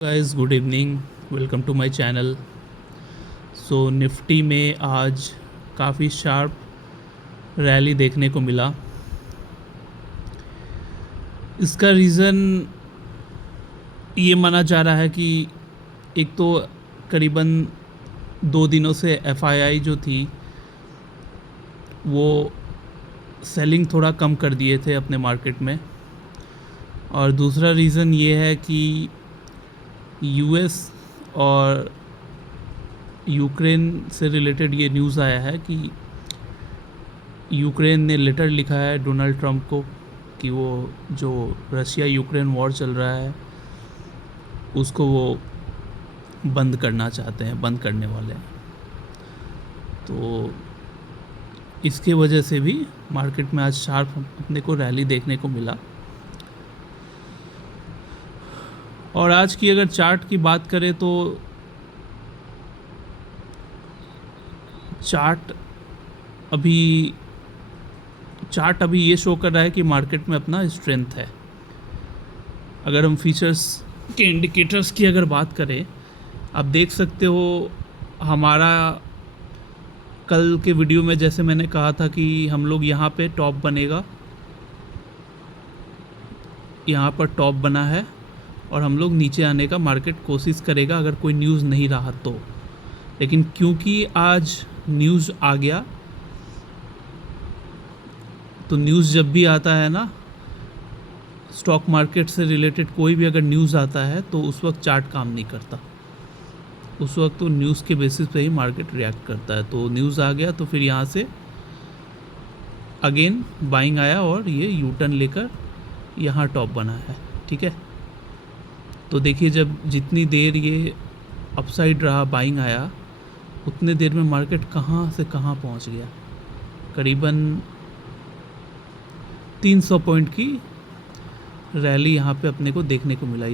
Guys good evening. Welcome to my channel. So Nifty में आज काफ़ी शार्प रैली देखने को मिला। इसका रीज़न ये माना जा रहा है कि एक तो करीबन 2 दिनों से एफआईआई जो थी वो सेलिंग थोड़ा कम कर दिए थे अपने मार्केट में, और दूसरा रीज़न ये है कि यूएस और यूक्रेन से रिलेटेड ये न्यूज़ आया है कि यूक्रेन ने लेटर लिखा है डोनाल्ड ट्रंप को कि वो जो रशिया यूक्रेन वॉर चल रहा है उसको वो बंद करना चाहते हैं, बंद करने वाले हैं। तो इसके वजह से भी मार्केट में आज शार्प अपने को रैली देखने को मिला। और आज की अगर चार्ट की बात करें तो चार्ट अभी ये शो कर रहा है कि मार्केट में अपना स्ट्रेंथ है। अगर हम फीचर्स के इंडिकेटर्स की अगर बात करें, आप देख सकते हो हमारा कल के वीडियो में जैसे मैंने कहा था कि हम लोग यहाँ पे टॉप बनेगा, यहाँ पर टॉप बना है और हम लोग नीचे आने का मार्केट कोशिश करेगा अगर कोई न्यूज़ नहीं रहा तो। लेकिन क्योंकि आज न्यूज़ आ गया, तो न्यूज़ जब भी आता है ना, स्टॉक मार्केट से रिलेटेड कोई भी अगर न्यूज़ आता है तो उस वक्त चार्ट काम नहीं करता। उस वक्त तो न्यूज़ के बेसिस पे ही मार्केट रिएक्ट करता है। तो न्यूज़ आ गया तो फिर यहाँ से अगेन बाइंग आया और ये यू टर्न लेकर यहाँ टॉप बना है। ठीक है, तो देखिए जब जितनी देर ये अपसाइड रहा, बाइंग आया, उतने देर में मार्केट कहाँ से कहाँ पहुँच गया। करीबन 300 पॉइंट की रैली यहाँ पे अपने को देखने को मिला,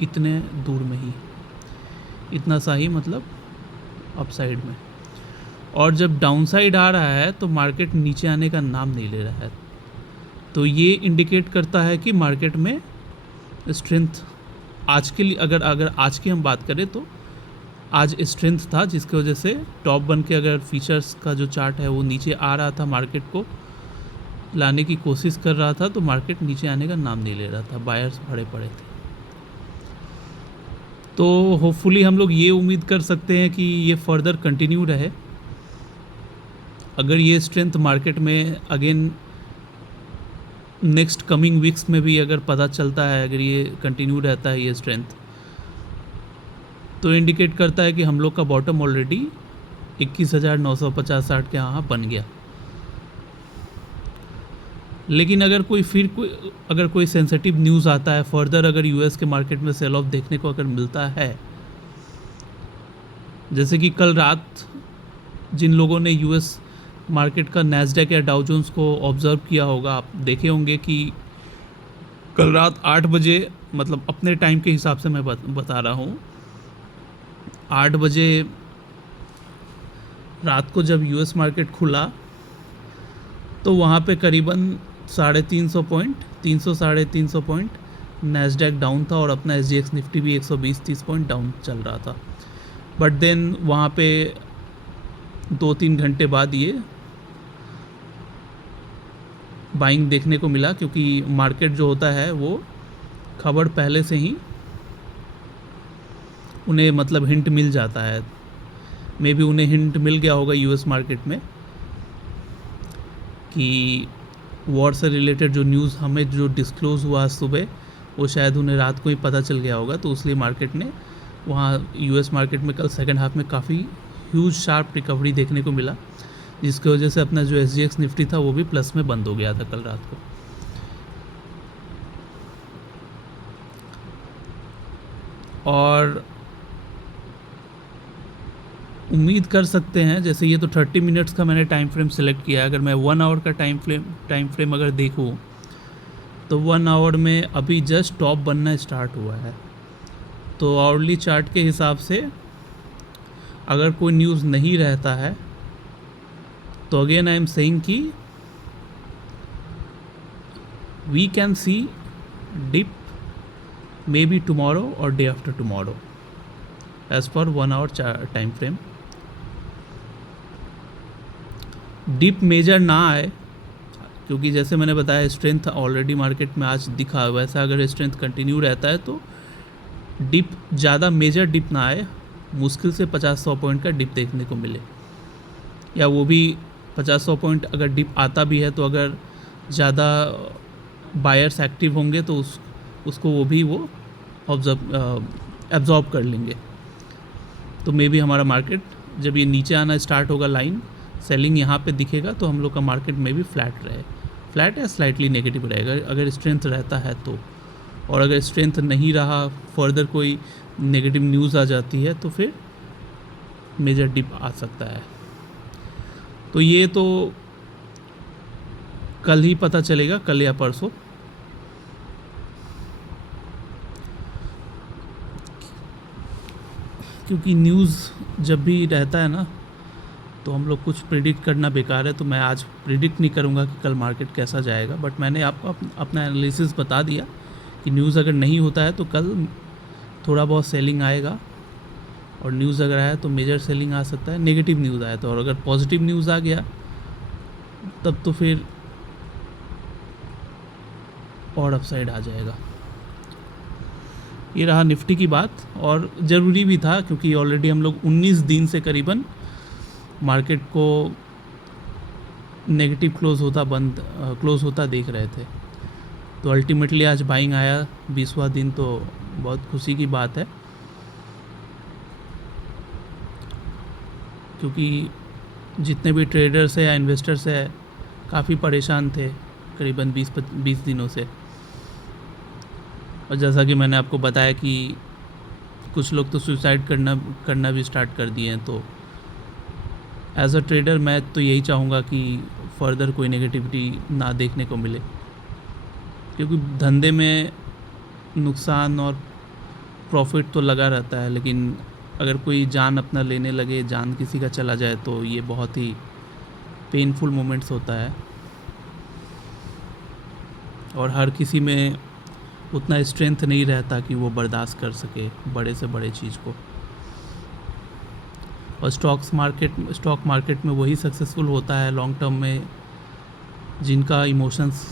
इतने दूर में ही, इतना सा ही मतलब अपसाइड में। और जब डाउनसाइड आ रहा है तो मार्केट नीचे आने का नाम नहीं ले रहा है। तो ये इंडिकेट करता है कि मार्केट में स्ट्रेंथ आज के लिए, अगर आज की हम बात करें तो आज स्ट्रेंथ था, जिसकी वजह से टॉप बन के अगर फीचर्स का जो चार्ट है वो नीचे आ रहा था, मार्केट को लाने की कोशिश कर रहा था, तो मार्केट नीचे आने का नाम नहीं ले रहा था, बायर्स भरे पड़े थे। तो होपफुली हम लोग ये उम्मीद कर सकते हैं कि ये फर्दर कंटिन्यू रहे। अगर ये स्ट्रेंथ मार्केट में अगेन नेक्स्ट कमिंग वीक्स में भी अगर पता चलता है, अगर ये कंटिन्यू रहता है ये स्ट्रेंथ, तो इंडिकेट करता है कि हम लोग का बॉटम ऑलरेडी 21,950-60 के यहाँ बन गया। लेकिन अगर कोई सेंसिटिव न्यूज़ आता है फर्दर, अगर यूएस के मार्केट में सेल ऑफ देखने को अगर मिलता है, जैसे कि कल रात जिन लोगों ने यूएस मार्केट का नैस्डैक या डाउ जोन्स को ऑब्ज़र्व किया होगा, आप देखे होंगे कि कल रात 8 बजे, मतलब अपने टाइम के हिसाब से मैं बता रहा हूँ, 8 बजे रात को जब यूएस मार्केट खुला तो वहाँ पे करीबन 350 पॉइंट, 300-350 पॉइंट नैस्डैक डाउन था और अपना एसजीएक्स निफ्टी भी 120-30 पॉइंट डाउन चल रहा था। बट देन वहाँ पे 2-3 घंटे बाद ये बाइंग देखने को मिला, क्योंकि मार्केट जो होता है वो खबर पहले से ही उन्हें मतलब हिंट मिल जाता है। मे बी उन्हें हिंट मिल गया होगा यूएस मार्केट में कि वॉर से रिलेटेड जो न्यूज़ हमें जो डिस्क्लोज़ हुआ सुबह, वो शायद उन्हें रात को ही पता चल गया होगा। तो इसलिए मार्केट ने वहाँ यूएस मार्केट में कल सेकंड हाफ में काफ़ी ह्यूज शार्प रिकवरी देखने को मिला, जिसकी वजह से अपना जो एसजीएक्स निफ्टी था वो भी प्लस में बंद हो गया था कल रात को। और उम्मीद कर सकते हैं, जैसे ये तो 30 मिनट्स का मैंने टाइम फ्रेम सेलेक्ट किया है, अगर मैं 1 आवर का टाइम फ्रेम अगर देखूँ तो 1 आवर में अभी जस्ट टॉप बनना स्टार्ट हुआ है। तो आवरली चार्ट के हिसाब से अगर कोई न्यूज़ नहीं रहता है तो अगेन आई एम सेइंग कि we can see dip may be tomorrow और day after tomorrow as per 1 hour time frame. Dip major ना आए, क्योंकि जैसे मैंने बताया स्ट्रेंथ ऑलरेडी मार्केट में आज दिखा, वैसा अगर स्ट्रेंथ कंटिन्यू रहता है तो डिप ज़्यादा मेजर डिप ना आए, मुश्किल से 50-100 पॉइंट का डिप देखने को मिले, या वो भी 50-100 पॉइंट अगर डिप आता भी है तो अगर ज़्यादा बायर्स एक्टिव होंगे तो उसको वो भी वो एब्जॉर्ब कर लेंगे। तो मे बी हमारा मार्केट जब ये नीचे आना स्टार्ट होगा, लाइन सेलिंग यहाँ पे दिखेगा, तो हम लोग का मार्केट में भी फ्लैट या स्लाइटली नेगेटिव रहेगा अगर स्ट्रेंथ रहता है तो। और अगर स्ट्रेंथ नहीं रहा, फर्दर कोई नेगेटिव न्यूज़ आ जाती है तो फिर मेजर डिप आ सकता है। तो ये तो कल ही पता चलेगा, कल या परसों। क्योंकि न्यूज़ जब भी रहता है ना तो हम लोग कुछ प्रिडिक्ट करना बेकार है, तो मैं आज प्रिडिक्ट नहीं करूँगा कि कल मार्केट कैसा जाएगा, बट मैंने आपको अपना एनालिसिस बता दिया कि न्यूज़ अगर नहीं होता है तो कल थोड़ा बहुत सेलिंग आएगा, और न्यूज़ अगर आया तो मेजर सेलिंग आ सकता है, नेगेटिव न्यूज़ आया तो। और अगर पॉजिटिव न्यूज़ आ गया तब तो फिर और अपसाइड आ जाएगा। ये रहा निफ्टी की बात, और ज़रूरी भी था क्योंकि ऑलरेडी हम लोग 19 दिन से करीबन मार्केट को नेगेटिव क्लोज़ होता देख रहे थे। तो अल्टीमेटली आज बाइंग आया 20वां दिन, तो बहुत खुशी की बात है, क्योंकि जितने भी ट्रेडर्स है या इन्वेस्टर्स है काफ़ी परेशान थे करीबन 20 दिनों से। और जैसा कि मैंने आपको बताया कि कुछ लोग तो सुसाइड करना भी स्टार्ट कर दिए हैं। तो एज अ ट्रेडर मैं तो यही चाहूँगा कि फर्दर कोई नेगेटिविटी ना देखने को मिले, क्योंकि धंधे में नुकसान और प्रॉफिट तो लगा रहता है, लेकिन अगर कोई जान अपना लेने लगे, जान किसी का चला जाए, तो ये बहुत ही पेनफुल मोमेंट्स होता है। और हर किसी में उतना स्ट्रेंथ नहीं रहता कि वो बर्दाश्त कर सके बड़े से बड़े चीज़ को। और स्टॉक मार्केट में वही सक्सेसफुल होता है लॉन्ग टर्म में जिनका इमोशंस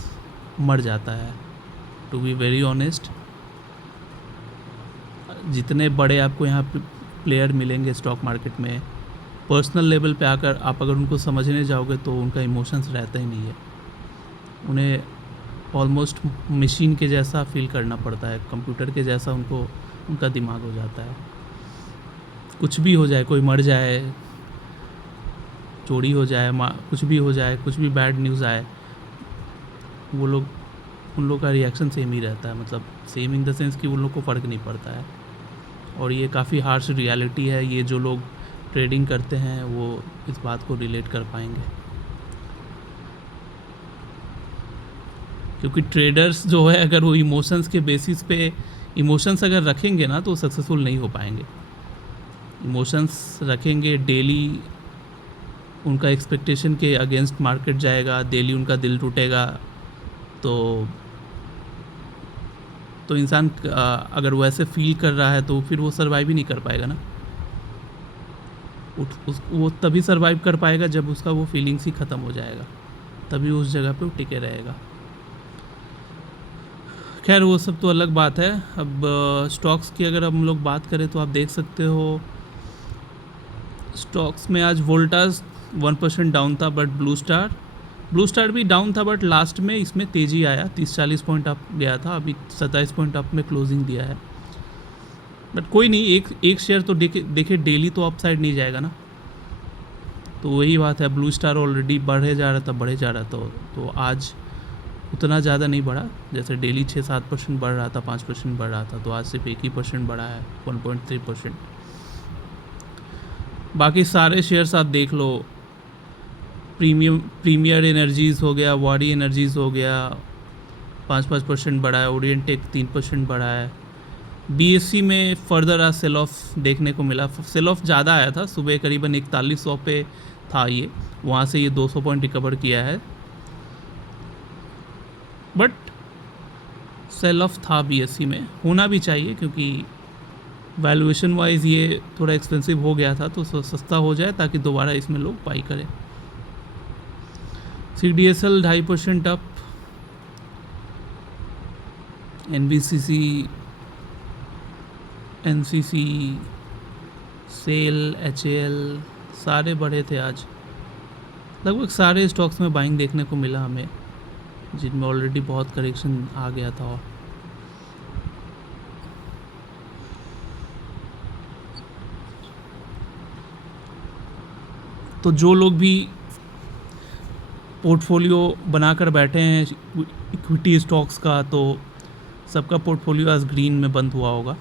मर जाता है। टू बी वेरी ऑनेस्ट, जितने बड़े आपको यहाँ प्लेयर मिलेंगे स्टॉक मार्केट में, पर्सनल लेवल पे आकर आप अगर उनको समझने जाओगे तो उनका इमोशंस रहता ही नहीं है। उन्हें ऑलमोस्ट मशीन के जैसा फील करना पड़ता है, कंप्यूटर के जैसा उनका दिमाग हो जाता है। कुछ भी हो जाए, कोई मर जाए, चोरी हो जाए, कुछ भी हो जाए, कुछ भी बैड न्यूज़ आए, उन लोग का रिएक्शन सेम ही रहता है। मतलब सेम इन द सेंस कि उन लोग को फ़र्क नहीं पड़ता है। और ये काफ़ी हार्श रियलिटी है। ये जो लोग ट्रेडिंग करते हैं वो इस बात को रिलेट कर पाएंगे, क्योंकि ट्रेडर्स जो है अगर वो इमोशंस के बेसिस पे इमोशंस अगर रखेंगे ना तो सक्सेसफुल नहीं हो पाएंगे। इमोशंस रखेंगे, डेली उनका एक्सपेक्टेशन के अगेंस्ट मार्केट जाएगा, डेली उनका दिल टूटेगा, तो इंसान अगर वैसे फील कर रहा है तो फिर वो सर्वाइव ही नहीं कर पाएगा ना। वो तभी सर्वाइव कर पाएगा जब उसका वो फीलिंग्स ही ख़त्म हो जाएगा, तभी उस जगह पे वो टिके रहेगा। खैर वो सब तो अलग बात है। अब स्टॉक्स की अगर हम लोग बात करें तो आप देख सकते हो स्टॉक्स में आज वोल्टास 1% डाउन था, बट ब्लू स्टार भी डाउन था, बट लास्ट में इसमें तेज़ी आया, 30-40 पॉइंट अप गया था, अभी 27 पॉइंट अप में क्लोजिंग दिया है। बट कोई नहीं, एक शेयर तो देखे डेली तो अप साइड नहीं जाएगा ना। तो वही बात है, ब्लू स्टार ऑलरेडी बढ़े जा रहा था, तो आज उतना ज़्यादा नहीं बढ़ा। जैसे डेली 6-7% बढ़ रहा था, 5% बढ़ रहा था, तो आज सिर्फ 1% बढ़ा है, 1.3%। बाकी सारे शेयर्स आप देख लो, प्रीमियर एनर्जीज़ हो गया, वारी एनर्जीज़ हो गया, 5% बढ़ा है, ओरिएंटेक 3% बढ़ा है। बीएससी में फर्दर आज सेल ऑफ देखने को मिला। सेल ऑफ ज़्यादा आया था, सुबह करीबन 4100 पे था ये, वहाँ से ये 200 पॉइंट रिकवर किया है। बट सेल ऑफ था बीएससी में, होना भी चाहिए क्योंकि वैल्यूएशन वाइज ये थोड़ा एक्सपेंसिव हो गया था, तो सस्ता हो जाए ताकि दोबारा इसमें लोग बाई करें। CDSL 2.5% अप, NBCC, NCC, सेल, HAL सारे बढ़े थे आज। लगभग सारे स्टॉक्स में बाइंग देखने को मिला हमें, जिनमें ऑलरेडी बहुत करेक्शन आ गया था। तो जो लोग भी पोर्टफोलियो बनाकर बैठे हैं इक्विटी स्टॉक्स का, तो सबका पोर्टफोलियो आज ग्रीन में बंद हुआ होगा।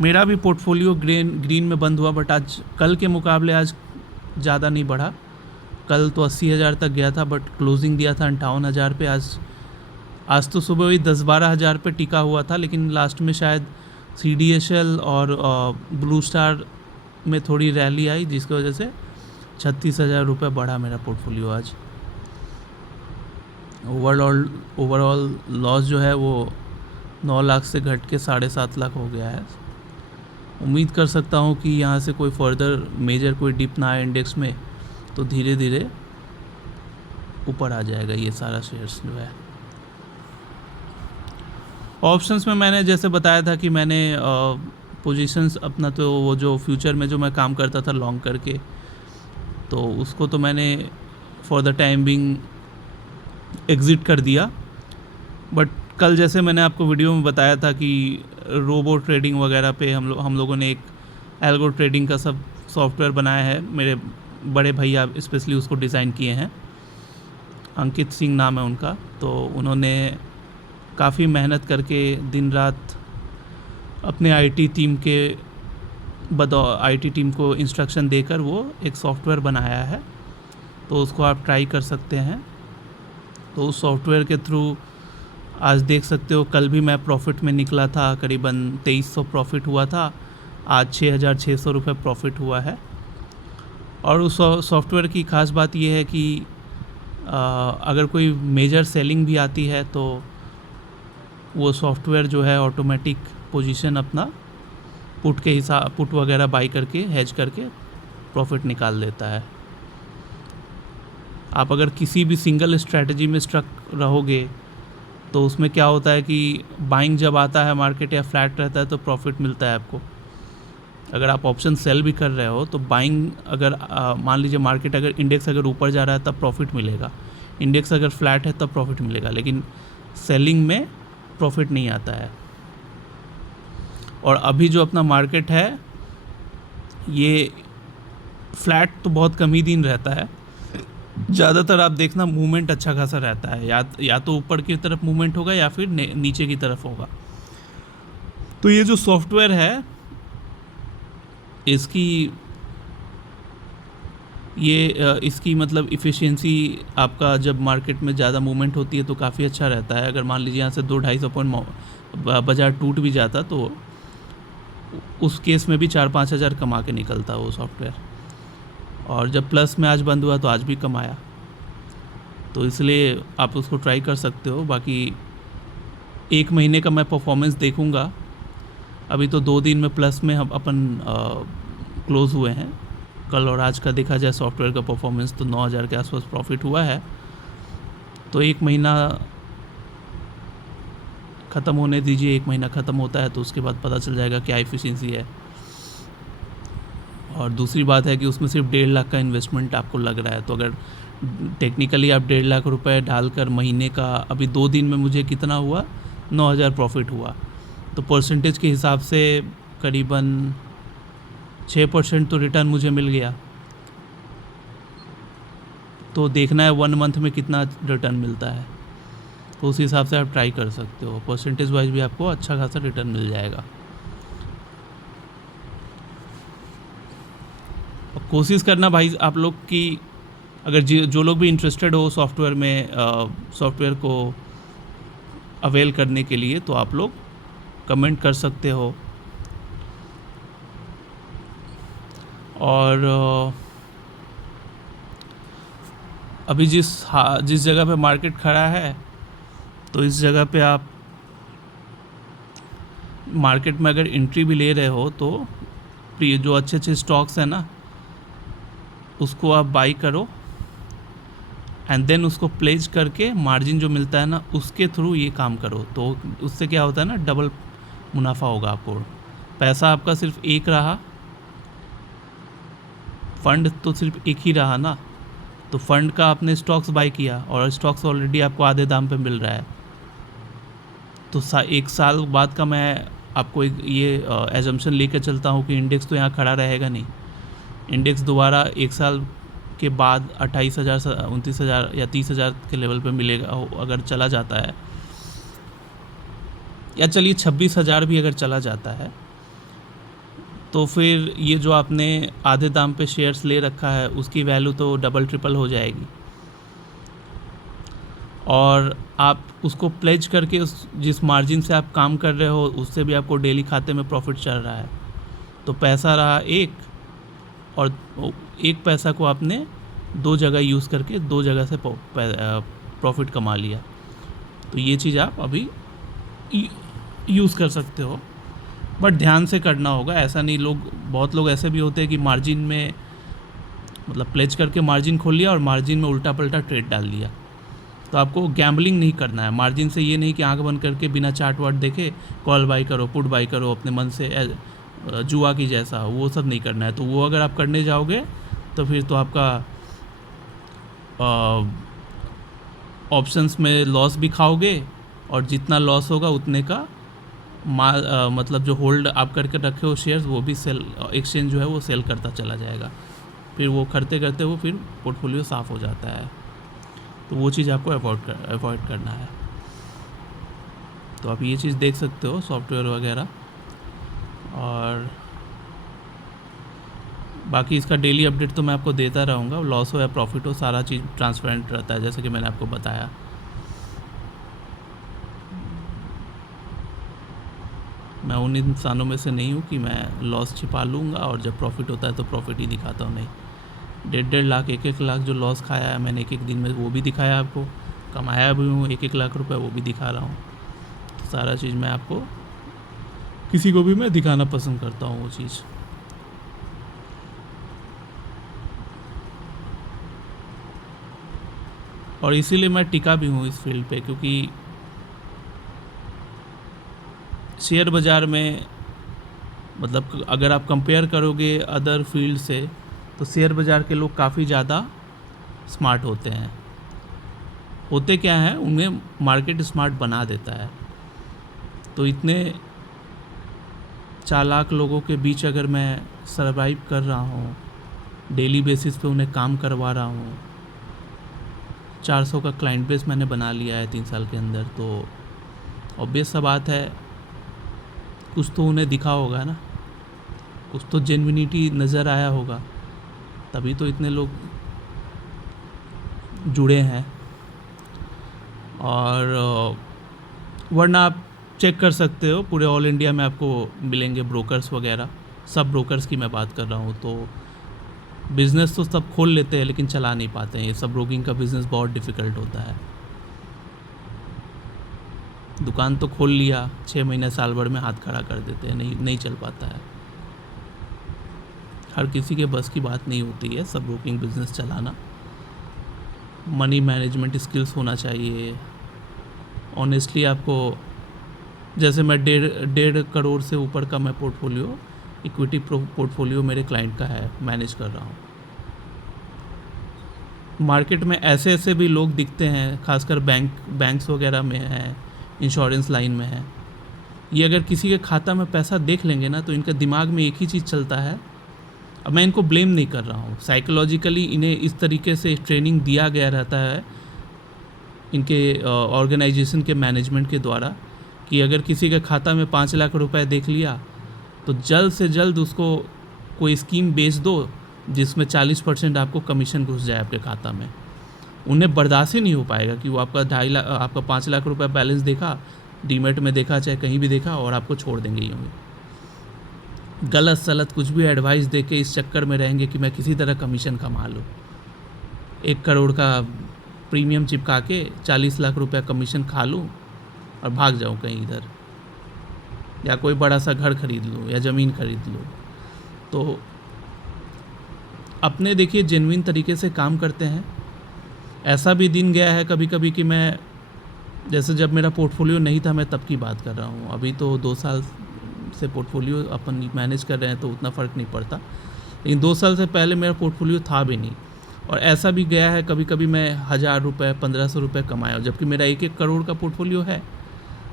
मेरा भी पोर्टफोलियो ग्रीन में बंद हुआ, बट आज कल के मुकाबले आज ज़्यादा नहीं बढ़ा। कल तो 80,000 तक गया था, बट क्लोजिंग दिया था 58,000 पे। आज तो सुबह वही 10-12 हज़ार पे टिका हुआ था, लेकिन लास्ट में शायद CDSL और ब्लू स्टार में थोड़ी रैली आई, जिसकी वजह से 36,000 रुपये बढ़ा मेरा पोर्टफोलियो आज। ओवरऑल लॉस जो है वो 9 लाख से घट के 7.5 लाख हो गया है। उम्मीद कर सकता हूँ कि यहाँ से कोई फर्दर मेजर कोई डिप ना आए इंडेक्स में, तो धीरे धीरे ऊपर आ जाएगा ये सारा शेयर्स जो है। ऑप्शंस में मैंने जैसे बताया था कि मैंने पोजीशंस अपना, तो वो जो फ्यूचर में जो मैं काम करता था लॉन्ग करके, तो उसको तो मैंने for the time being exit कर दिया। बट कल जैसे मैंने आपको वीडियो में बताया था कि रोबो ट्रेडिंग वगैरह पे हम लोगों ने एक एल्गो ट्रेडिंग का सब सॉफ्टवेयर बनाया है। मेरे बड़े भैया स्पेशली उसको डिज़ाइन किए हैं, अंकित सिंह नाम है उनका। तो उन्होंने काफ़ी मेहनत करके दिन रात अपने IT टीम को इंस्ट्रक्शन देकर वो एक सॉफ्टवेयर बनाया है, तो उसको आप ट्राई कर सकते हैं। तो उस सॉफ्टवेयर के थ्रू आज देख सकते हो, कल भी मैं प्रॉफिट में निकला था, करीबन 2300 प्रॉफिट हुआ था। आज 6,600 रुपये प्रॉफिट हुआ है। और उस सॉफ्टवेयर की ख़ास बात यह है कि अगर कोई मेजर सेलिंग भी आती है तो वो सॉफ्टवेयर जो है ऑटोमेटिक पोजीशन अपना पुट वगैरह बाई करके हेज करके प्रॉफिट निकाल देता है। आप अगर किसी भी सिंगल स्ट्रैटेजी में स्ट्रक रहोगे तो उसमें क्या होता है कि बाइंग जब आता है मार्केट या फ्लैट रहता है तो प्रॉफिट मिलता है आपको। अगर आप ऑप्शन सेल भी कर रहे हो तो बाइंग अगर मान लीजिए मार्केट अगर इंडेक्स अगर ऊपर जा रहा है तब प्रॉफिट मिलेगा, इंडेक्स अगर फ्लैट है तब प्रॉफिट मिलेगा, लेकिन सेलिंग में प्रॉफिट नहीं आता है। और अभी जो अपना मार्केट है ये फ्लैट तो बहुत कम ही दिन रहता है, ज़्यादातर आप देखना मूवमेंट अच्छा खासा रहता है, या तो ऊपर की तरफ मूवमेंट होगा या फिर नीचे की तरफ होगा। तो ये जो सॉफ्टवेयर है इसकी मतलब इफ़िशियंसी आपका जब मार्केट में ज़्यादा मूवमेंट होती है तो काफ़ी अच्छा रहता है। अगर मान लीजिए यहाँ से 200-250 पॉइंट बाजार टूट भी जाता तो उस केस में भी 4-5 हज़ार कमा के निकलता वो सॉफ्टवेयर। और जब प्लस में आज बंद हुआ तो आज भी कमाया, तो इसलिए आप उसको ट्राई कर सकते हो। बाकी 1 महीने का मैं परफॉर्मेंस देखूंगा। अभी तो 2 दिन में प्लस में हम अपन क्लोज़ हुए हैं। कल और आज का देखा जाए सॉफ्टवेयर का परफॉर्मेंस तो 9,000 के आसपास प्रॉफिट हुआ है। तो 1 महीना ख़त्म होने दीजिए, 1 महीना ख़त्म होता है तो उसके बाद पता चल जाएगा क्या एफिशिएंसी है। और दूसरी बात है कि उसमें सिर्फ 1.5 लाख का इन्वेस्टमेंट आपको लग रहा है, तो अगर टेक्निकली आप 1.5 लाख रुपए डालकर महीने का, अभी 2 दिन में मुझे कितना हुआ, 9,000 प्रॉफिट हुआ, तो परसेंटेज के हिसाब से करीबन 6% तो रिटर्न मुझे मिल गया। तो देखना है 1 मंथ में कितना रिटर्न मिलता है, तो उस हिसाब से आप ट्राई कर सकते हो। परसेंटेज वाइज भी आपको अच्छा खासा रिटर्न मिल जाएगा। कोशिश करना भाई आप लोग की, अगर जो लोग भी इंटरेस्टेड हो सॉफ्टवेयर में, सॉफ्टवेयर को अवेल करने के लिए, तो आप लोग कमेंट कर सकते हो। और अभी जिस जगह पे मार्केट खड़ा है तो इस जगह पे आप मार्केट में अगर एंट्री भी ले रहे हो तो जो अच्छे अच्छे स्टॉक्स हैं ना, उसको आप बाई करो एंड देन उसको प्लेस करके मार्जिन जो मिलता है ना, उसके थ्रू ये काम करो। तो उससे क्या होता है ना, डबल मुनाफा होगा आपको। पैसा आपका सिर्फ एक रहा, फंड तो सिर्फ एक ही रहा ना। तो फंड का आपने स्टॉक्स बाई किया और स्टॉक्स ऑलरेडी आपको आधे दाम पे मिल रहा है। तो 1 साल बाद का मैं आपको एक ये एजम्पशन लेकर चलता हूँ कि इंडेक्स तो यहाँ खड़ा रहेगा नहीं। इंडेक्स दोबारा 1 साल के बाद 28,000 29,000 या 30,000 के लेवल पे मिलेगा अगर चला जाता है, या चलिए 26,000 भी अगर चला जाता है, तो फिर ये जो आपने आधे दाम पे शेयर्स ले रखा है उसकी वैल्यू तो डबल ट्रिपल हो जाएगी। और आप उसको प्लेज करके जिस मार्जिन से आप काम कर रहे हो उससे भी आपको डेली खाते में प्रॉफिट चल रहा है। तो पैसा रहा एक, और एक पैसा को आपने 2 जगह यूज़ करके 2 जगह से प्रॉफिट कमा लिया। तो ये चीज़ आप अभी यूज़ कर सकते हो, बट ध्यान से करना होगा। ऐसा नहीं, बहुत लोग ऐसे भी होते हैं कि मार्जिन में मतलब प्लेज करके मार्जिन खोल लिया और मार्जिन में उल्टा पल्टा ट्रेड डाल दिया। तो आपको गैम्बलिंग नहीं करना है मार्जिन से। ये नहीं कि आंख बंद करके बिना चार्ट वार्ट देखे कॉल बाई करो, पुट बाई करो अपने मन से, जुआ की जैसा, वो सब नहीं करना है। तो वो अगर आप करने जाओगे तो फिर तो आपका ऑप्शंस में लॉस भी खाओगे, और जितना लॉस होगा उतने का मतलब जो होल्ड आप करके रखे हो शेयर्स, वो भी सेल, एक्सचेंज जो है वो सेल करता चला जाएगा। फिर वो करते करते वो फिर पोर्टफोलियो साफ़ हो जाता है। तो वो चीज़ आपको अवॉइड करना है। तो आप ये चीज़ देख सकते हो सॉफ्टवेयर वगैरह। और बाकी इसका डेली अपडेट तो मैं आपको देता रहूँगा, लॉस हो या प्रॉफिट हो सारा चीज़ ट्रांसपेरेंट रहता है, जैसे कि मैंने आपको बताया। मैं उन इंसानों में से नहीं हूँ कि मैं लॉस छिपा लूँगा और जब प्रॉफिट होता है तो प्रॉफिट ही दिखाता हूँ। नहीं, 1.5 लाख 1 लाख जो लॉस खाया है मैंने एक दिन में, वो भी दिखाया आपको। कमाया भी हूँ 1 लाख रुपए, वो भी दिखा रहा हूँ। तो सारा चीज़ मैं आपको, किसी को भी मैं दिखाना पसंद करता हूँ वो चीज़। और इसीलिए मैं टिका भी हूँ इस फील्ड पे, क्योंकि शेयर बाज़ार में मतलब अगर आप कंपेयर करोगे अदर फील्ड से, तो शेयर बाज़ार के लोग काफ़ी ज़्यादा स्मार्ट होते हैं। होते क्या हैं, उन्हें मार्केट स्मार्ट बना देता है। तो इतने चालाक लोगों के बीच अगर मैं सर्वाइव कर रहा हूँ, डेली बेसिस पे उन्हें काम करवा रहा हूँ, 400 का क्लाइंट बेस मैंने बना लिया है 3 साल के अंदर, तो ऑब्वियस सा बात है कुछ तो उन्हें दिखा होगा ना, कुछ तो जेन्युइनिटी नज़र आया होगा, तभी तो इतने लोग जुड़े हैं। और वरना आप चेक कर सकते हो, पूरे ऑल इंडिया में आपको मिलेंगे ब्रोकर्स वगैरह, सब ब्रोकर्स की मैं बात कर रहा हूँ। तो बिज़नेस तो सब खोल लेते हैं लेकिन चला नहीं पाते हैं। ये सब ब्रोकिंग का बिज़नेस बहुत डिफ़िकल्ट होता है। दुकान तो खोल लिया, 6 महीने साल भर में हाथ खड़ा कर देते हैं, नहीं चल पाता है। हर किसी के बस की बात नहीं होती है सब ब्रोकिंग बिज़नेस चलाना। मनी मैनेजमेंट स्किल्स होना चाहिए। ऑनेस्टली आपको, जैसे मैं 1.5 करोड़ से ऊपर का मैं पोर्टफोलियो, इक्विटी पोर्टफोलियो मेरे क्लाइंट का है, मैनेज कर रहा हूँ। मार्केट में ऐसे ऐसे भी लोग दिखते हैं, खासकर बैंक्स वगैरह में हैं, इंश्योरेंस लाइन में है। ये अगर किसी के खाता में पैसा देख लेंगे ना, तो इनके दिमाग में एक ही चीज़ चलता है। अब मैं इनको ब्लेम नहीं कर रहा हूँ, साइकोलॉजिकली इन्हें इस तरीके से ट्रेनिंग दिया गया रहता है इनके ऑर्गेनाइजेशन के मैनेजमेंट के द्वारा, कि अगर किसी के खाता में 5 लाख रुपए देख लिया तो जल्द से जल्द उसको कोई स्कीम बेच दो जिसमें 40% आपको कमीशन घुस जाए आपके खाता में। उन्हें बर्दाश्त ही नहीं हो पाएगा कि वो आपका 5 लाख रुपए बैलेंस देखा, डीमेट में देखा, चाहे कहीं भी देखा, और आपको छोड़ देंगे यूँ। गलत सलत कुछ भी एडवाइस दे के इस चक्कर में रहेंगे कि मैं किसी तरह कमीशन कमा लूँ। 1 करोड़ का प्रीमियम चिपका के 40 लाख रुपया कमीशन खा लूँ और भाग जाऊँ कहीं इधर, या कोई बड़ा सा घर खरीद लूँ या ज़मीन खरीद लूँ। तो अपने देखिए जेन्युइन तरीके से काम करते हैं। ऐसा भी दिन गया है कभी कभी कि मैं, जैसे जब मेरा पोर्टफोलियो नहीं था, मैं तब की बात कर रहा हूँ, अभी तो 2 साल से पोर्टफोलियो अपन मैनेज कर रहे हैं तो उतना फ़र्क नहीं पड़ता, लेकिन 2 साल से पहले मेरा पोर्टफोलियो था भी नहीं। और ऐसा भी गया है कभी कभी मैं 1000 रुपये 1500 रुपये कमाया, जबकि मेरा 1-1 करोड़ का पोर्टफोलियो है।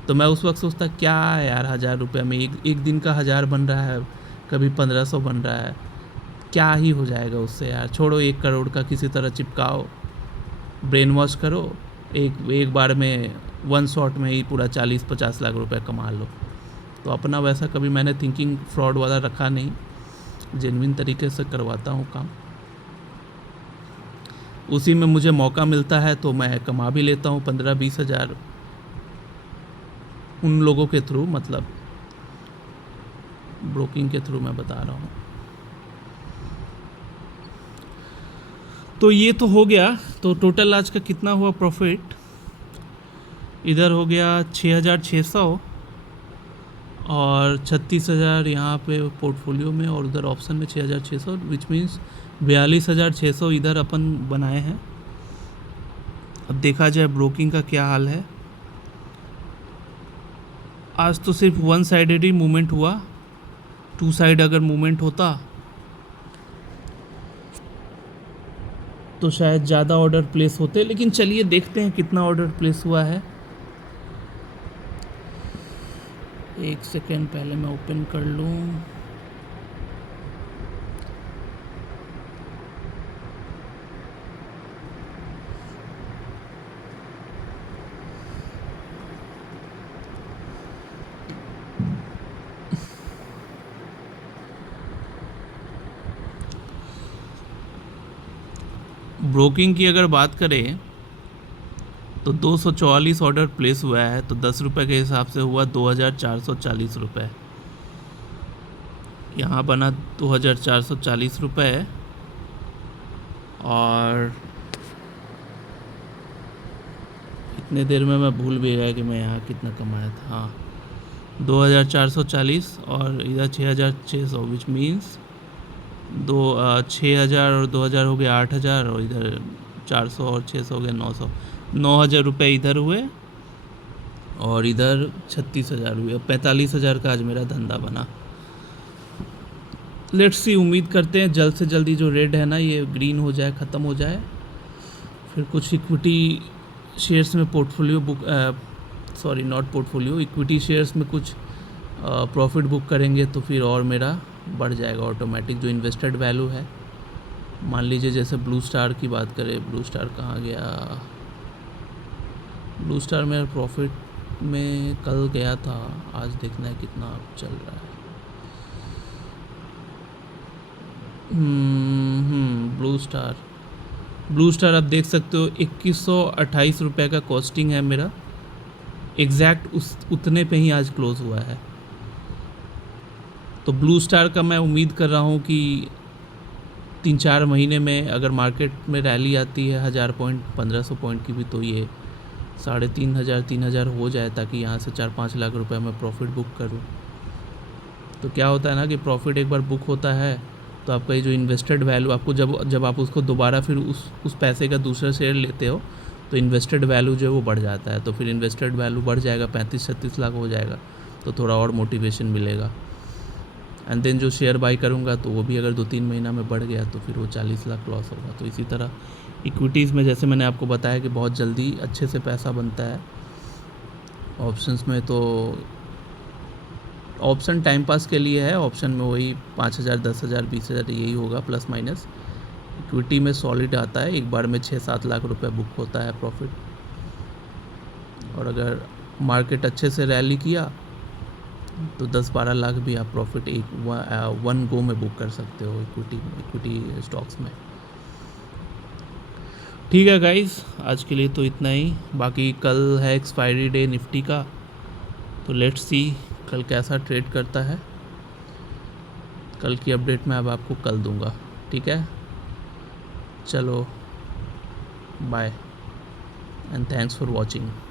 तो मैं उस वक्त सोचता क्या है यार, 1000 रुपये में एक दिन का 1000 बन रहा है, कभी 1500 बन रहा है, क्या ही हो जाएगा उससे यार, छोड़ो 1 करोड़ का किसी तरह चिपकाओ, ब्रेन वॉश करो, एक बार में 1 शॉट में ही पूरा 40-50 लाख रुपए कमा लो। तो अपना वैसा कभी मैंने थिंकिंग फ्रॉड वाला रखा नहीं, जेन्युइन तरीके से करवाता हूँ काम, उसी में मुझे मौका मिलता है तो मैं कमा भी लेता हूँ 15-20 हज़ार उन लोगों के थ्रू, मतलब ब्रोकिंग के थ्रू मैं बता रहा हूँ। तो ये तो हो गया। तो टोटल आज का कितना हुआ प्रॉफिट, इधर हो गया 6600 और 36,000 यहाँ पे पोर्टफोलियो में, और उधर ऑप्शन में 6600, विच मीन्स 42,600 इधर अपन बनाए हैं। अब देखा जाए ब्रोकिंग का क्या हाल है। आज तो सिर्फ 1 साइडेड ही मूवमेंट हुआ, 2 साइड अगर मूवमेंट होता तो शायद ज़्यादा ऑर्डर प्लेस होते, लेकिन चलिए देखते हैं कितना ऑर्डर प्लेस हुआ है। एक सेकेंड पहले मैं ओपन कर लूँ। ब्रोकिंग की अगर बात करें तो 244 ऑर्डर प्लेस हुआ है, तो 10 रुपये के हिसाब से हुआ 2440 रुपये। यहाँ बना 2440 रुपये, और इतने देर में मैं भूल भी गया कि मैं यहाँ कितना कमाया था। हाँ, 2440 और इधर 6600, विच मीन्स 6000 और 2000 हो गया 8000, और इधर 400 और 600 हो गया 900। 9000 रुपये इधर हुए और इधर 36,000 हुए। 45,000 का आज मेरा धंधा बना। लेट्स सी, उम्मीद करते हैं जल्द से जल्दी जो रेड है ना ये ग्रीन हो जाए, ख़त्म हो जाए, फिर कुछ इक्विटी शेयर्स में portfolio book, sorry not portfolio, equity shares में कुछ प्रॉफिट बुक करेंगे तो फिर और मेरा बढ़ जाएगा ऑटोमेटिक जो इन्वेस्टेड वैल्यू है। मान लीजिए जैसे ब्लू स्टार की बात करें, ब्लू स्टार कहाँ गया, ब्लू स्टार मेरा प्रॉफिट में कल गया था, आज देखना है कितना चल रहा है। ब्लू स्टार आप देख सकते हो 2128 रुपये का कॉस्टिंग है मेरा, एग्जैक्ट उतने पे ही आज क्लोज हुआ है। तो ब्लू स्टार का मैं उम्मीद कर रहा हूँ कि 3-4 महीने में अगर मार्केट में रैली आती है 1000 पॉइंट 1500 पॉइंट की भी, तो ये 3500-3000 हो जाए, ताकि यहाँ से 4-5 लाख रुपए मैं प्रॉफिट बुक करूँ। तो क्या होता है ना कि प्रॉफिट एक बार बुक होता है तो आपका ये जो इन्वेस्टेड वैल्यू, आपको जब आप उसको दोबारा फिर उस पैसे का दूसरा शेयर लेते हो तो इन्वेस्टेड वैल्यू जो है वो बढ़ जाता है। तो फिर इन्वेस्टेड वैल्यू बढ़ जाएगा, 35-36 लाख हो जाएगा, तो थोड़ा और मोटिवेशन मिलेगा। एंड देन जो शेयर बाई करूँगा तो वो भी अगर 2-3 महीना में बढ़ गया तो फिर वो 40 लाख लॉस होगा। तो इसी तरह इक्विटीज़ में जैसे मैंने आपको बताया कि बहुत जल्दी अच्छे से पैसा बनता है। ऑप्शंस में तो ऑप्शन टाइम पास के लिए है, ऑप्शन में वही 5000, 10,000, 20,000 यही होगा प्लस माइनस। इक्विटी में सॉलिड आता है, एक बार में 6-7 लाख रुपए बुक होता है प्रॉफिट। और अगर मार्केट अच्छे से रैली किया तो 10-12 लाख भी आप प्रॉफिट वन गो में बुक कर सकते हो इक्विटी स्टॉक्स में। ठीक है गाइस, आज के लिए तो इतना ही। बाकी कल है एक्सपायरी डे निफ्टी का, तो लेट्स सी कल कैसा ट्रेड करता है। कल की अपडेट मैं अब आपको कल दूंगा, ठीक है। चलो bye. and thanks for watching.